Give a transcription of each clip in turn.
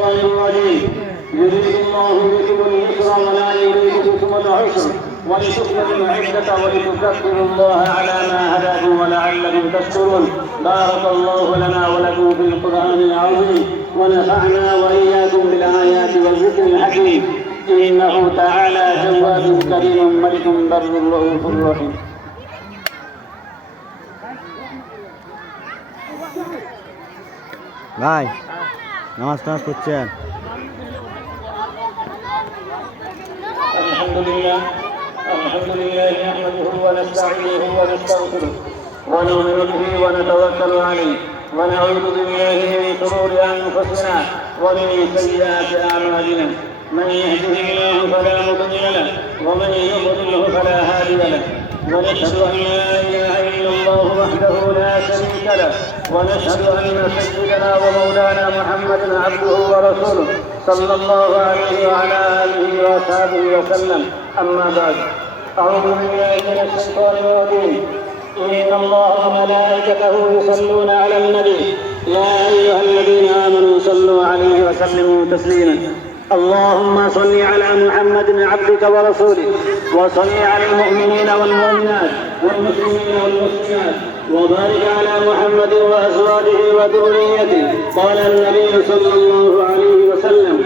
الرجيم يريد الله بكم اليسر ولا يريد بكم العسر ولتكملوا العدة ولتكبروا الله على ما هداكم ولعلكم تشكرون. بارك الله لنا ولكم في القرآن العظيم ونفعنا وإياكم بالآيات والذكر الحكيم إنه تعالى جواد كريم ملك بر رؤوف رحيم. ভাই নামাজ পড়ছেন? الحمد لله نحمده ونستعينه ونستغفره ونؤمن به ونتوكل عليه ونعوذ بالله من شرور انفسنا ومن سيئات اعمالنا. من يهده الله فلا مضل له ومن يضلله فلا هادي له. ونشهد ان لا اله الا الله وحده لا شريك له ونشهد ان سيدنا ومولانا محمدا عبده ورسوله صلى الله عليه وعلى اله وصحبه وسلم. اما بعد اعوذ بالله من الشيطان الرجيم. ان الله وملائكته يصلون على النبي يا ايها الذين امنوا صلوا عليه وسلموا تسليما. اللهم صل على محمد عبدك ورسولك وصل على المؤمنين والمؤمنات والمسلمين والمسلمات وبارك على محمد وازواجه وذريته. قال النبي صلى الله عليه وسلم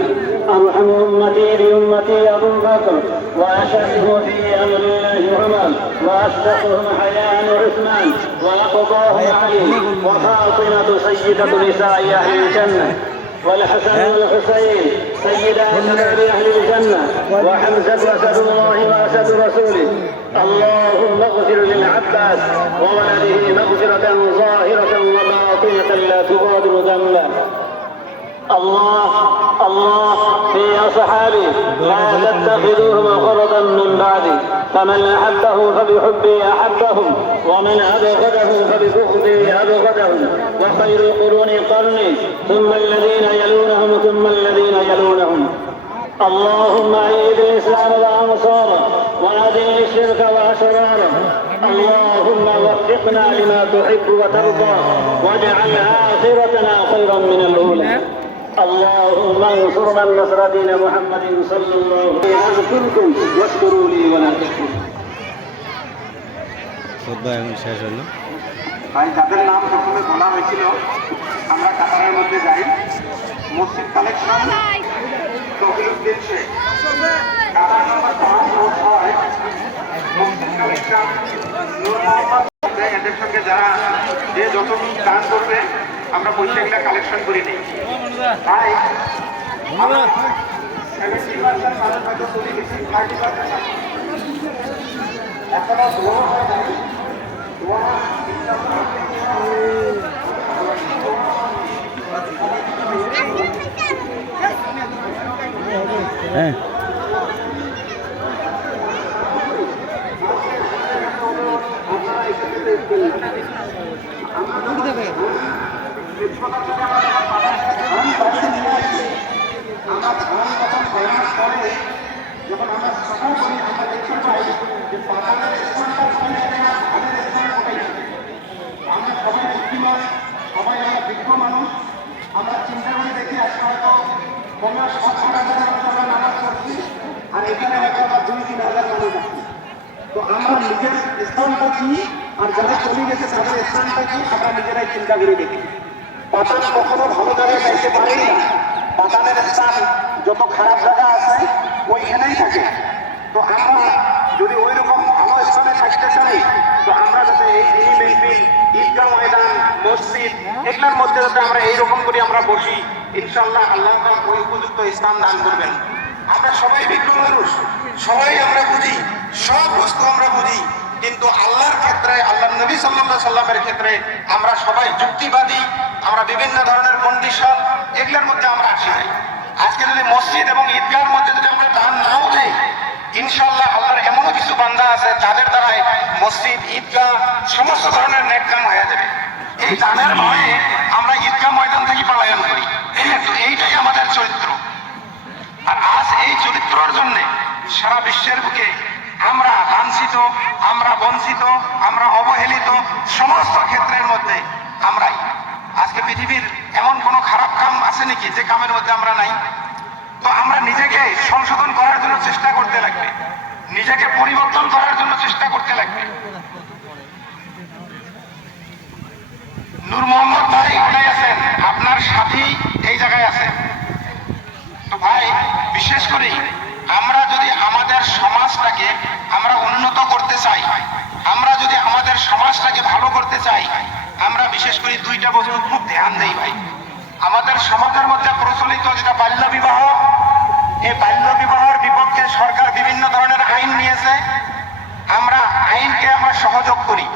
ارحم امتي بامتي ابو بكر واشده في امر الله عمر واصدقهم حياء عثمان واقضاهم علي وفاطمه سيده نساء اهل الجنه والحسن والحسين سيدا شباب اهل الجنه وحمزه اسد الله واسد رسوله. اللهم اغفر للعباس وولده مغفره ظاهره وباطنه لا تغادر ذنبا. الله في اصحابي لا تتخذوهم غرضا من بعدي فمن احبه فبحبي احبهم ومن ابغضه فببغضي ابغضهم وخير القرون قرني ثم الذين يلونهم ثم الذين يلونهم. اللهم ايد الاسلام وانصاره واذل الشرك واشراره. اللهم وفقنا لما تحب وترضى واجعل اخرتنا خيرا من الاولى. اللهم انصر من نصر دين محمد صلى الله عليه وسلم. اذكركم واشكروا لي ولا تشكروا. ভাই যাদের নাম প্রথমে বলা হয়েছিল আমরা কাতারের মধ্যে যাই। মসজিদ কালেকশন তহিদুদ্দিন শেখ কাতার নাম্বার 5 মসজিদ কালেকশন নূর মোহাম্মদ। এদের সঙ্গে যারা যে যত দান করবে আমরা পয়সাগুলা কালেকশন করে নিই। তাই 70% মানুষ হয়তো চলে গেছি, 30% এখনো দোয়া হয় নাই। হ্যাঁ যখন আমরা সফল করি আমরা দেখতে পাই যে পাতানের স্থানটা আমরা সবাই বুদ্ধিমান, সবাই আমরা বিজ্ঞ মানুষ। আমরা চিন্তা করে দেখি আজকে হয়তো 15-17,000 আমরা নামাজ পড়ছি আর এখানে হয়তো আমরা 2-3,000 মানুষ আছি। তো আমরা নিজের স্থানটা কি আর যারা চলে গেছে তাদের স্থানটা কি আমরা নিজেরাই চিন্তা করে দেখি। পাতান কখনো ভালো জায়গায় যাইতে পারেই না। পাতানের স্থান যত খারাপ জায়গা আছে ওইখানেই থাকে। তো আমরা যদি ওই রকম ভালো স্থানে থাকতে চাই তো আমরা যাতে এই মেহফিল, ঈদগাহ ময়দান, মসজিদ এগুলোর মধ্যে যাতে আমরা এইরকম করে আমরা বসি, ইনশাআল্লাহ আল্লাহ ওই উপযুক্ত স্থান দান করবেন। আমরা সবাই বিজ্ঞ মানুষ, সবাই আমরা বুঝি, সব বস্তু আমরা বুঝি, কিন্তু আল্লাহর ক্ষেত্রে, আল্লাহ নবী সাল্লাল্লাহু আলাইহি সাল্লামের ক্ষেত্রে আমরা সবাই যুক্তিবাদী। আমরা বিভিন্ন ধরনের কন্ডিশন এগুলোর মধ্যে আমরা আসি নাই। আজকে যদি মসজিদ এবং ঈদগাহের মধ্যে যদি আমরা দান নাও দেই, ইনশাআল্লাহ আল্লাহর এমনও কিছু বান্দা আছে তাদের দ্বারাই মসজিদ, ঈদগাহ সমস্ত ধরনের নেক কাম হয়ে যাবে। এই দানের ভয়ে আমরা ঈদগাহ ময়দান থেকে পলায়ন করি। এইটাই আমাদের চরিত্র। আর আজ এই চরিত্রের জন্য সারা বিশ্বের বুকে আমরা লাঞ্ছিত, আমরা বঞ্চিত, আমরা অবহেলিত, সমস্ত ক্ষেত্রের মধ্যে আমরাই। আজকে পৃথিবীর এমন কোনো খারাপ কাম আছে নাকি যে কামের মধ্যে আমরা নাই? তো আমরা নিজেকে সংশোধন করার জন্য চেষ্টা করতে লাগবে, নিজেকে পরিবর্তন করার জন্য চেষ্টা করতে লাগবে। নূর মোহাম্মদ ভাই কোথায় আছেন? আপনার সাথী এই জায়গায় আছে। তো ভাই, বিশেষ করে আমরা যদি আমাদের সমাজটাকে আমরা উন্নত করতে চাই, আমরা যদি আমাদের সমাজটাকে ভালো করতে চাই, আমরা বিশেষ করে দুইটা বছর খুব ধ্যান দেই ভাই। আমাদের সমাজের মধ্যে প্রচলিত যেটা বাল্য বিবাহ, এই বাল্য বিবাহের বিপক্ষে সরকার বিভিন্ন ধরনের আইন নিয়েছে। আমরা আইনকে আমরা সহযোগ করি।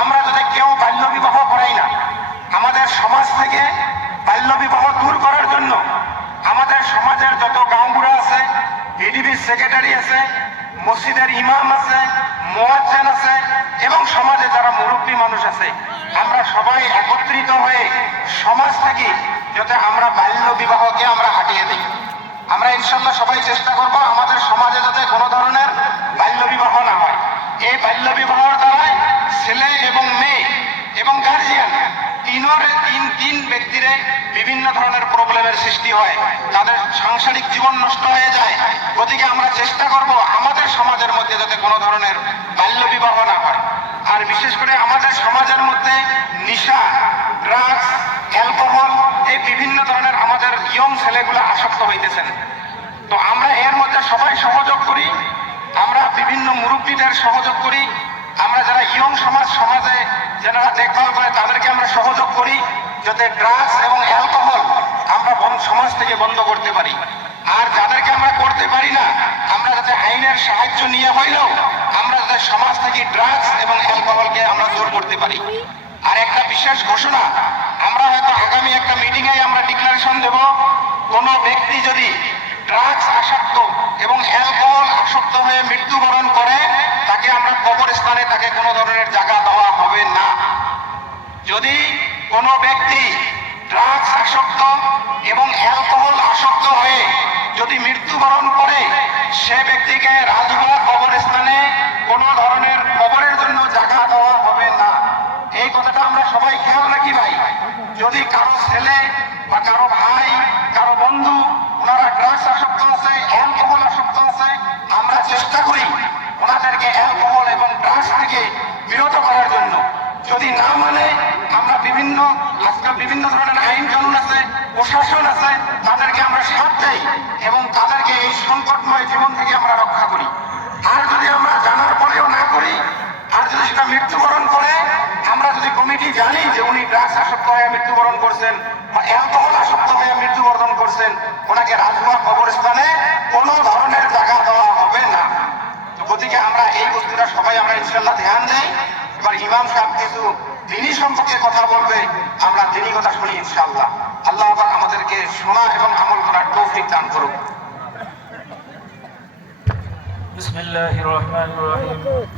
আমরা যদি কেউ বাল্য বিবাহ করাই না, আমাদের সমাজ থেকে বাল্য বিবাহ দূর করার জন্য আমাদের সমাজের যত গাঁওগুড়া আছে, এডিবির সেক্রেটারি আছে, মসজিদের ইমাম আছে, মুয়াজ্জিন আছে এবং সমাজে যারা মুরব্বী মানুষ আছে, আমরা সবাই একত্রিত হয়ে সমাজ থেকে যাতে আমরা বাল্য বিবাহকে আমরা হাটিয়ে দিই। আমরা ইনশাল্লাহ সবাই চেষ্টা করব আমাদের সমাজে যাতে কোনো ধরনের বাল্য বিবাহ না হয়। এই বাল্য বিবাহের দ্বারাই ছেলে এবং মেয়ে এবং গার্জিয়ান তিন ব্যক্তিরে বিভিন্ন ধরনের প্রবলেমের সৃষ্টি হয়, তাদের সাংসারিক জীবন নষ্ট হয়ে যায়। গতিকে আমরা চেষ্টা করব আমাদের সমাজের মধ্যে যাতে কোনো ধরনের বাল্য বিবাহ না হয়। আর বিশেষ করে আমাদের সমাজের মধ্যে নেশা, ড্রাগস, অ্যালকোহল, এই বিভিন্ন ধরনের আমাদের ইয়ং ছেলেগুলো আসক্ত হইতেছেন। তো আমরা এর মধ্যে সবাই সহযোগ করি, আমরা বিভিন্ন মুরব্বীদের সহযোগ করি, আমরা যারা ইয়ং সমাজে যারা দেখভাল করে তাদেরকে আমরা সহযোগ করি যাতে ড্রাগস এবং অ্যালকোহল আমরা সমাজ থেকে বন্ধ করতে পারি। আর যাদেরকে আমরা করতে পারি না, আমরা যাতে আইনের সাহায্য নিয়ে হইলেও আমরা যাতে সমাজ থেকে ড্রাগস এবং অ্যালকোহলকে আমরা দূর করতে পারি। আর একটা বিশেষ ঘোষণা, আমরা হয়তো আগামী একটা মিটিংয়ে আমরা ডিক্লারেশন দেব, কোনো ব্যক্তি যদি ড্রাগস আসক্ত এবং অ্যালকোহল আসক্ত হয়ে মৃত্যুবরণ করে, তাকে আমরা কবরস্থানে তাকে কোনো ধরনের জায়গা দেওয়া হবে না। যদি কোনো ব্যক্তি ড্রাগস আসক্ত এবং অ্যালকোহল আসক্ত হয়ে যদি মৃত্যুবরণ করে, সে ব্যক্তিকে রাজহুয়া কবরস্থানে কোনো ধরনের কবরের জন্য জায়গা দেওয়া হবে না। এই কথাটা আমরা সবাই খেয়াল রাখি ভাই। যদি কারো ছেলে বা কারো ভাই, কারো বন্ধু ওনারা ড্রাগস আসক্ত আছে, অ্যালকোহল আসক্ত আছে, আমরা চেষ্টা করি ওনাদেরকে অ্যালকোহল এবং ড্রাগস থেকে বিরত করার জন্য। যদি না মানে আমরা আজকাল বিভিন্ন ধরনের আইন কানুন আছে, প্রশাসন আছে, তাদেরকে আমরা সাথ দেই এবং তাদেরকে এই সংকটময় জীবন থেকে আমরা রক্ষা করি। আর যদি আমরা জানার পরেও না করি, আর যদি সেটা মৃত্যুবরণ করে, আমরা যদি কমিটি জানি যে উনি ড্রাগস আসক্ত হয়ে মৃত্যুবরণ করছেন বা অ্যালকোহল আসক্ত হয়ে মৃত্যুবরণ করছেন, ওনাকে রাজহুয়া কবরস্থানে কোনো ধরনের জায়গা দেওয়া হবে না। গতিকে আমরা এই বস্তুটা সবাই আমরা ইনশাল্লাহ ধ্যান দেই। এবার ইমাম সাহেব কিছু দিনী সম্পর্কে কথা বলবে, আমরা দিনী কথা শুনি ইনশাল্লাহ। আল্লাহ আমাদেরকে শোনা এবং আমল করার তৌফিক দান করুক।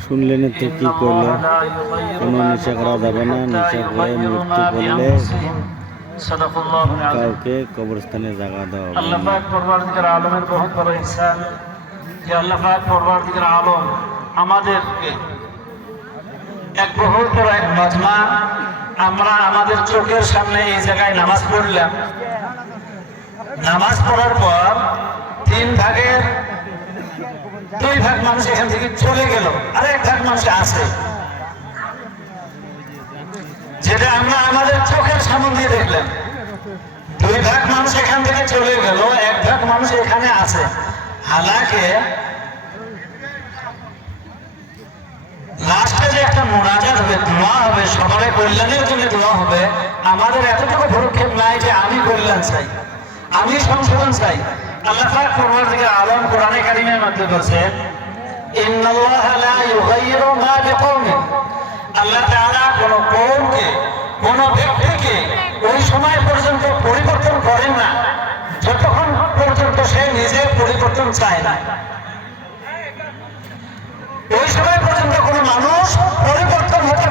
শুনলেন তো কি করলো? কোনো নেশা করা যাবে না, নেশা করে মৃত্যু করলে কাউকে কবরস্থানে জায়গা দেওয়া হবে না। আল্লাহ পাক পরওয়ারদিগার আলমের বহুত বড় ইহসান যে আল্লাহ পাক পরওয়ারদিগার আলম আমাদেরকে এক বহুত বড় এক মজমা, আমরা আমাদের চোখের সামনে এই জায়গায় নামাজ পড়লাম। নামাজ পড়ার পর 3 ভাগের 2 ভাগ মানুষ এখান থেকে চলে গেল, আর 1 ভাগ মানুষ আছে, যেটা আমরা আমাদের চোখের সামনে দিয়ে দেখলাম। 2 ভাগ মানুষ এখান থেকে চলে গেল, 1 ভাগ মানুষ এখানে আছে। হালাকে লাস্টে যে একটা মোনাজাত হবে, দোয়া হবে, সবার কল্যাণের জন্য দোয়া হবে। আমাদের এতটুকু ভরক্ষেপ নাই যে আমি কল্যাণ চাই, আমি সংশোধন চাই। আল্লাহ পাক পরওয়ারদিগার আলম কোরআনে কারীমের মধ্যে বলেছেন, ইন্নাল্লাহা লা ইউগাইয়িরু মা বিকওমিন, আল্লাহ তাআলা কোন কওমকে, কোন ব্যক্তিকে ওই সময় পর্যন্ত পরিবর্তন করেন না যতক্ষণ পর্যন্ত সে নিজে পরিবর্তন চায় না। ওই সময় পর্যন্ত কোন মানুষ পরিবর্তন হতে